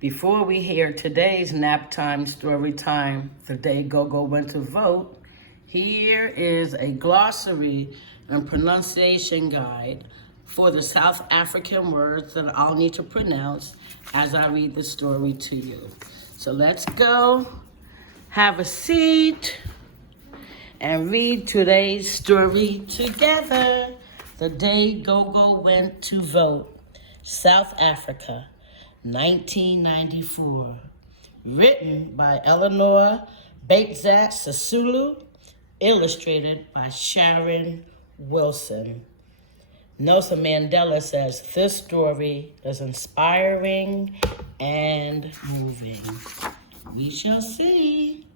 Before we hear today's Naptime story time, the day GoGo went to vote, here is a glossary and pronunciation guide for the South African words that I'll need to pronounce as I read the story to you. So let's go, have a seat, and read today's story together. The day GoGo went to vote, South Africa, 1994. Written by Elinor Sisulu, illustrated by Sharon Wilson. Nelson Mandela says this story is inspiring and moving. We shall see.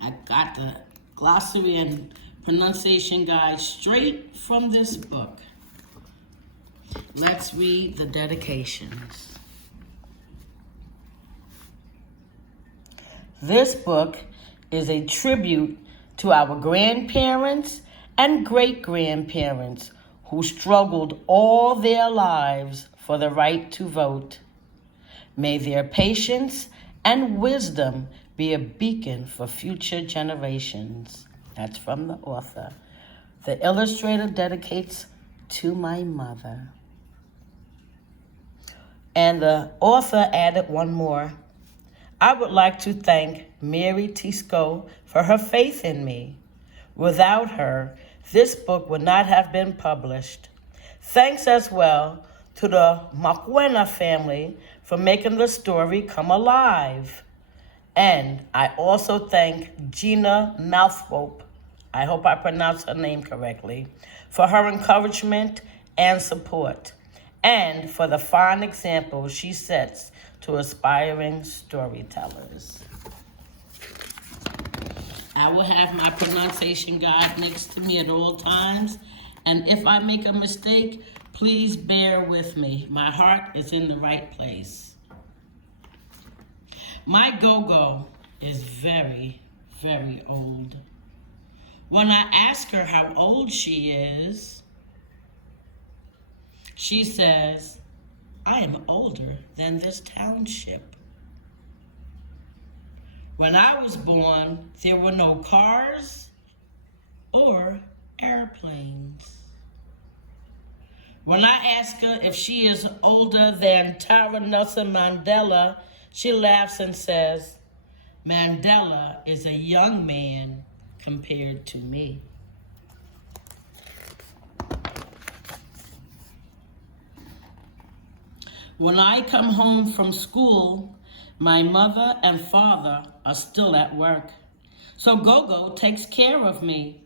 I got the glossary and pronunciation guide straight from this book. Let's read the dedications. This book is a tribute to our grandparents and great-grandparents who struggled all their lives for the right to vote. May their patience and wisdom be a beacon for future generations. That's from the author. The illustrator dedicates to my mother. And the author added one more. I would like to thank Mary Tisco for her faith in me. Without her, this book would not have been published. Thanks as well to the Makwena family for making the story come alive. And I also thank Gina Mouthrope, I hope I pronounced her name correctly, for her encouragement and support, and for the fine example she sets to aspiring storytellers. I will have my pronunciation guide next to me at all times, and if I make a mistake, please bear with me. My heart is in the right place. My GoGo is very, very old. When I ask her how old she is, she says, I am older than this township. When I was born, there were no cars or airplanes. When I ask her if she is older than Tara Nelson Mandela, she laughs and says, Mandela is a young man compared to me. When I come home from school, my mother and father are still at work. So GoGo takes care of me.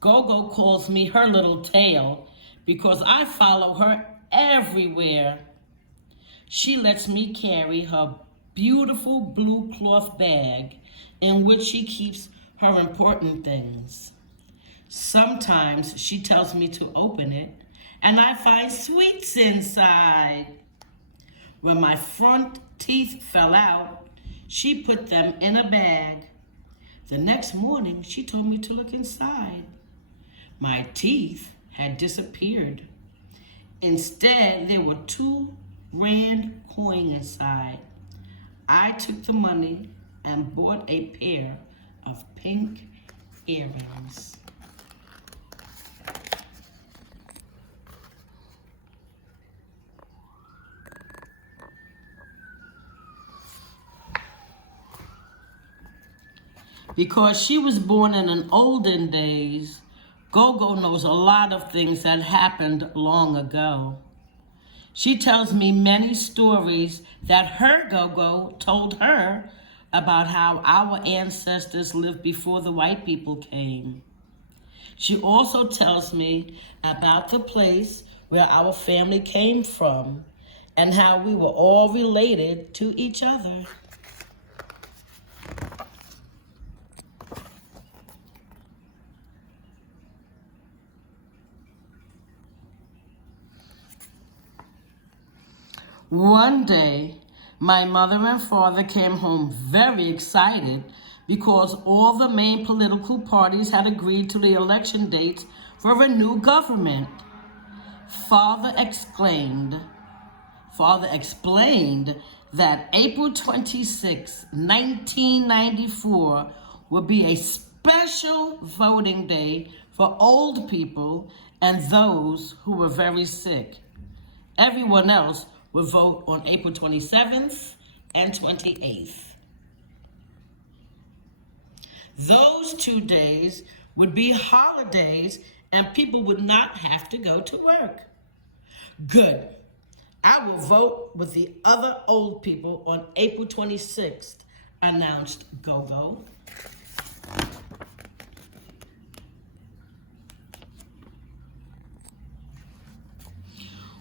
GoGo calls me her little tail because I follow her everywhere. She lets me carry her beautiful blue cloth bag in which she keeps her important things. Sometimes she tells me to open it and I find sweets inside. When my front teeth fell out, she put them in a bag. The next morning, she told me to look inside. My teeth had disappeared. Instead, there were 2 rand coins inside. I took the money and bought a pair of pink earrings. Because she was born in an olden days, GoGo knows a lot of things that happened long ago. She tells me many stories that her GoGo told her about how our ancestors lived before the white people came. She also tells me about the place where our family came from and how we were all related to each other. One day, my mother and father came home very excited because all the main political parties had agreed to the election dates for a new government. Father exclaimed, Father explained that April 26, 1994 would be a special voting day for old people and those who were very sick. Everyone else would vote on April 27th and 28th. Those 2 days would be holidays and people would not have to go to work. Good. I will vote with the other old people on April 26th, announced GoGo.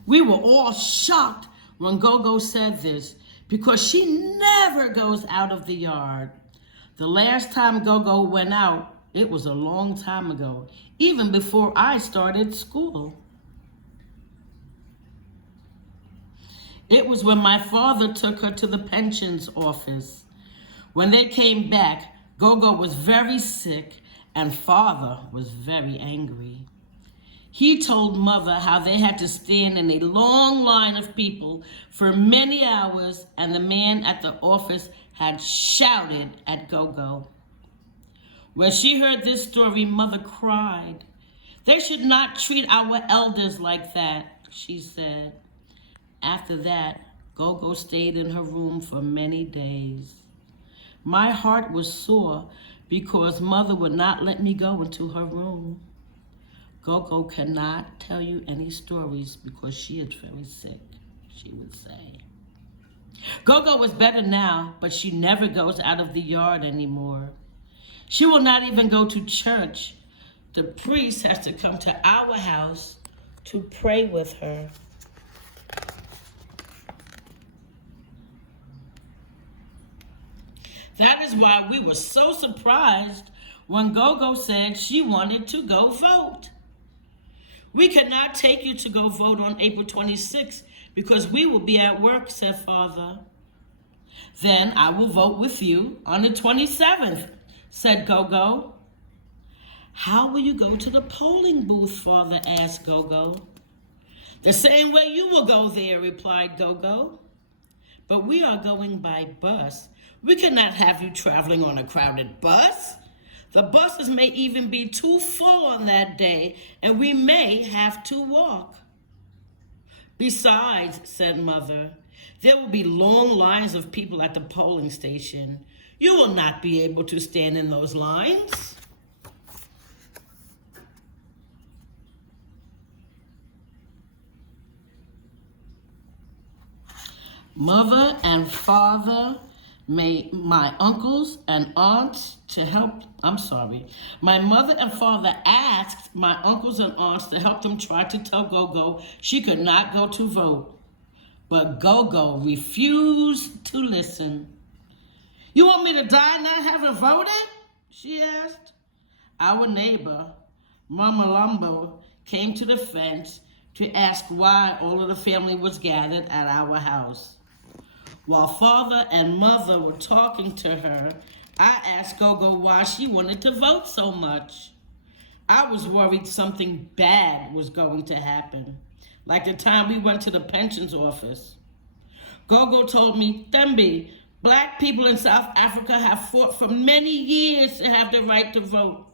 We were all shocked when GoGo said this because she never goes out of the yard. The last time GoGo went out, it was a long time ago, even before I started school. It was when my father took her to the pensions office. When they came back, GoGo was very sick and father was very angry. He told mother how they had to stand in a long line of people for many hours and the man at the office had shouted at GoGo. When she heard this story, mother cried. They should not treat our elders like that, she said. After that, GoGo stayed in her room for many days. My heart was sore because mother would not let me go into her room. GoGo cannot tell you any stories because she is very sick, she would say. GoGo is better now, but she never goes out of the yard anymore. She will not even go to church. The priest has to come to our house to pray with her. That is why we were so surprised when GoGo said she wanted to go vote. We cannot take you to go vote on April 26th because we will be at work, said Father. Then I will vote with you on the 27th, said GoGo. How will you go to the polling booth, Father asked GoGo. The same way you will go there, replied GoGo. But we are going by bus. We cannot have you traveling on a crowded bus. The buses may even be too full on that day, and we may have to walk. Besides, said Mother, there will be long lines of people at the polling station. You will not be able to stand in those lines. Mother and Father made my uncles and aunts to help. My mother and father asked my uncles and aunts to help them try to tell GoGo she could not go to vote. But GoGo refused to listen. You want me to die not having voted? She asked. Our neighbor, Mama Lambo, came to the fence to ask why all of the family was gathered at our house. While Father and Mother were talking to her, I asked GoGo why she wanted to vote so much. I was worried something bad was going to happen, like the time we went to the pensions office. GoGo told me, Thembi, black people in South Africa have fought for many years to have the right to vote.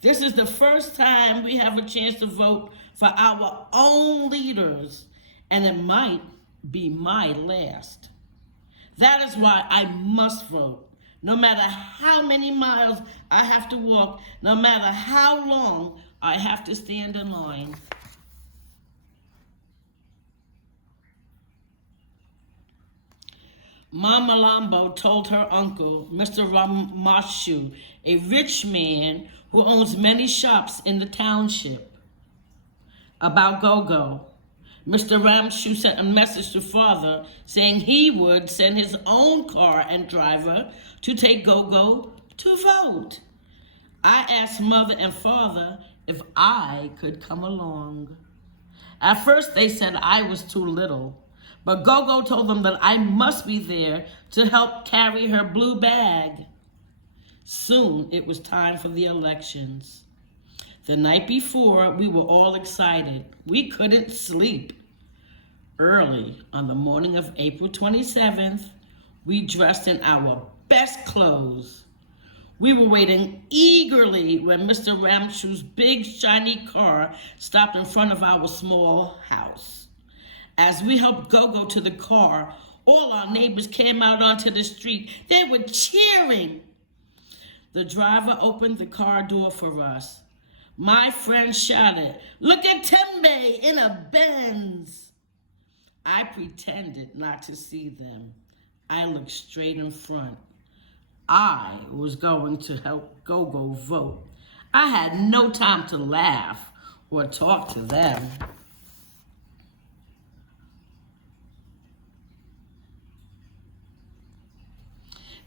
This is the first time we have a chance to vote for our own leaders, and it might be my last. That is why I must vote, no matter how many miles I have to walk, no matter how long I have to stand in line. Mama Lambo told her uncle, Mr. Ramashu, a rich man who owns many shops in the township, about GoGo. Mr. Ramshu sent a message to Father saying he would send his own car and driver to take GoGo to vote. I asked Mother and Father if I could come along. At first they said I was too little, but GoGo told them that I must be there to help carry her blue bag. Soon it was time for the elections. The night before, we were all excited. We couldn't sleep. Early on the morning of April 27th, we dressed in our best clothes. We were waiting eagerly when Mr. Ramshu's big shiny car stopped in front of our small house. As we helped GoGo to the car, all our neighbors came out onto the street. They were cheering. The driver opened the car door for us. My friend shouted, "Look at Tembe in a Benz." I pretended not to see them. I looked straight in front. I was going to help GoGo vote. I had no time to laugh or talk to them.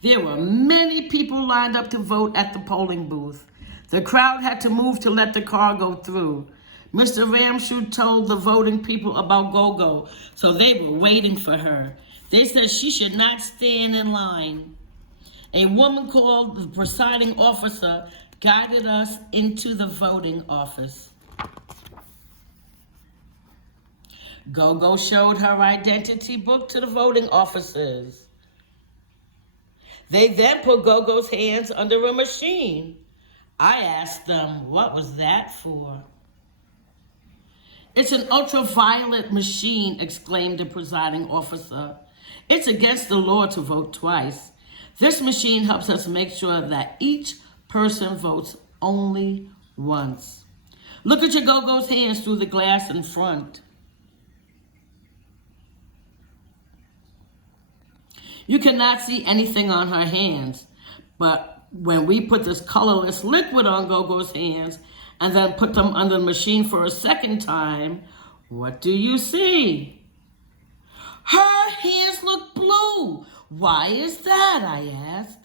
There were many people lined up to vote at the polling booth. The crowd had to move to let the car go through. Mr. Ramshu told the voting people about GoGo, so they were waiting for her. They said she should not stand in line. A woman called the presiding officer guided us into the voting office. GoGo showed her identity book to the voting officers. They then put GoGo's hands under a machine. I asked them, what was that for? "It's an ultraviolet machine," exclaimed the presiding officer. "It's against the law to vote twice. This machine helps us make sure that each person votes only once. Look at your GoGo's hands through the glass in front. You cannot see anything on her hands, but when we put this colorless liquid on GoGo's hands and then put them under the machine for a second time, what do you see?" "Her hands look blue. Why is that?" I asked.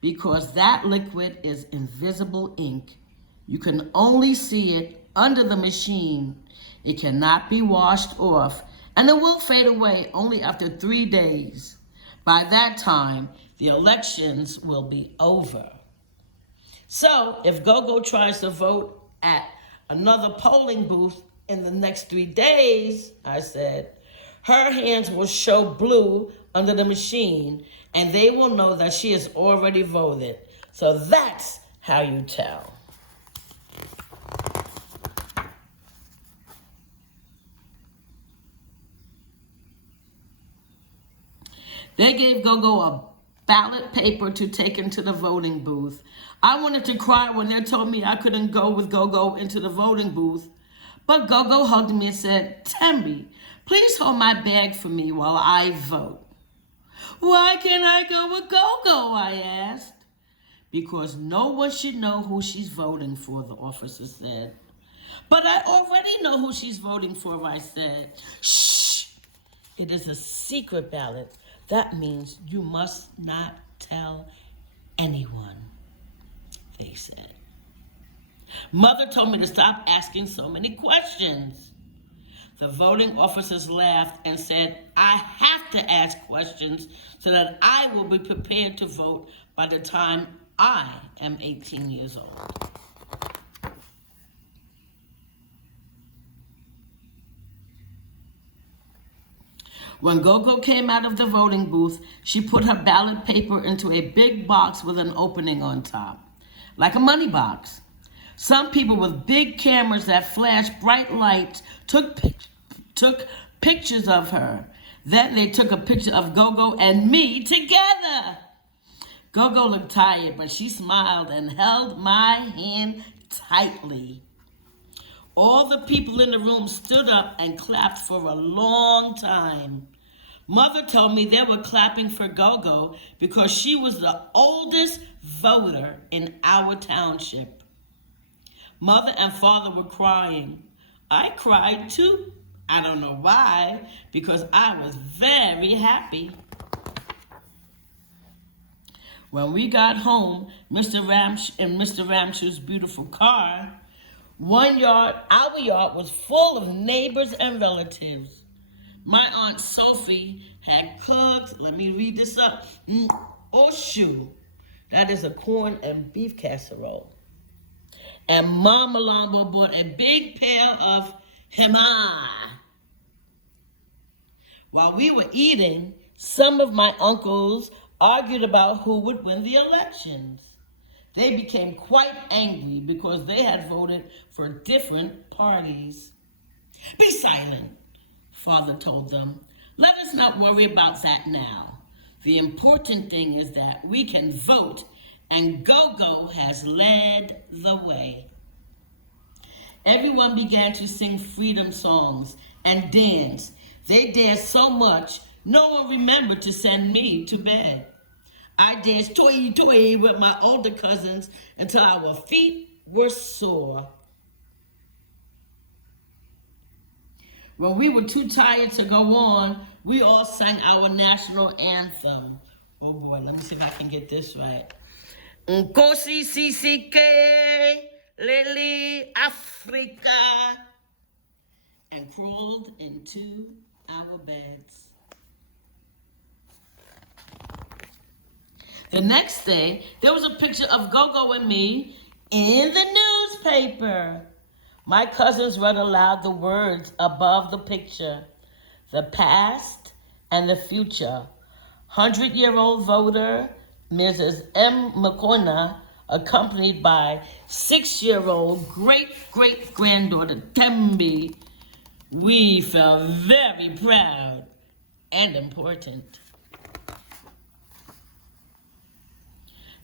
"Because that liquid is invisible ink. You can only see it under the machine. It cannot be washed off, and it will fade away only after 3 days. By that time, the elections will be over. So if GoGo tries to vote at another polling booth in the next 3 days," I said, "her hands will show blue under the machine, and they will know that she has already voted. So that's how you tell." They gave GoGo a ballot paper to take into the voting booth. I wanted to cry when they told me I couldn't go with GoGo into the voting booth. But GoGo hugged me and said, "Tembe, please hold my bag for me while I vote." "Why can't I go with GoGo?" I asked. "Because no one should know who she's voting for," the officer said. "But I already know who she's voting for," I said. "Shh! It is a secret ballot. That means you must not tell anyone," they said. Mother told me to stop asking so many questions. The voting officers laughed and said, "I have to ask questions so that I will be prepared to vote by the time I am 18 years old." When GoGo came out of the voting booth, she put her ballot paper into a big box with an opening on top, like a money box. Some people with big cameras that flashed bright lights took pictures of her. Then they took a picture of GoGo and me together. GoGo looked tired, but she smiled and held my hand tightly. All the people in the room stood up and clapped for a long time. Mother told me they were clapping for GoGo because she was the oldest voter in our township. Mother and Father were crying. I cried too. I don't know why, because I was very happy. When we got home, Mr. Ramshu's beautiful car, our yard was full of neighbors and relatives. My Aunt Sophie had cooked, let me read this up, oshu, that is a corn and beef casserole. And Mama Lambo bought a big pail of hima. While we were eating, some of my uncles argued about who would win the elections. They became quite angry because they had voted for different parties. Be silent, Father told them. Let us not worry about that now. The important thing is that we can vote, and GoGo has led the way. Everyone began to sing freedom songs and dance. They danced so much, no one remembered to send me to bed. I danced toy with my older cousins until our feet were sore. When we were too tired to go on, we all sang our national anthem. Oh boy, let me see if I can get this right. Nkosi Sisike, Lily Africa, and crawled into our beds. The next day, there was a picture of GoGo and me in the newspaper. My cousins read aloud the words above the picture: the past and the future. 100-year-old voter Mrs. M. McCona, accompanied by 6-year-old great-great-granddaughter Tembi. We felt very proud and important.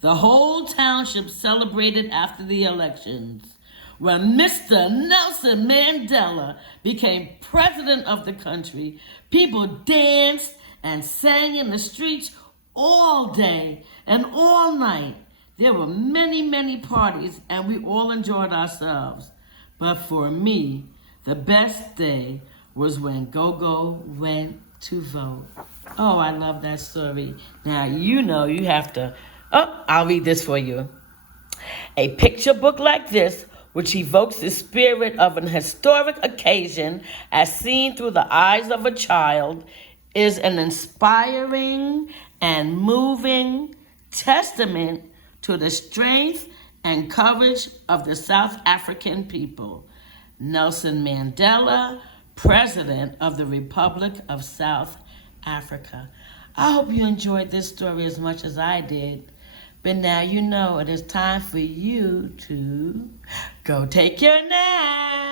The whole township celebrated after the elections. When Mr. Nelson Mandela became president of the country, people danced and sang in the streets all day and all night. There were many, many parties, and we all enjoyed ourselves. But for me, the best day was when GoGo went to vote. Oh, I love that story. Now, you know you have to... Oh, I'll read this for you. A picture book like this, which evokes the spirit of an historic occasion as seen through the eyes of a child, is an inspiring and moving testament to the strength and courage of the South African people. Nelson Mandela, President of the Republic of South Africa. I hope you enjoyed this story as much as I did. But now you know it is time for you to go take your nap.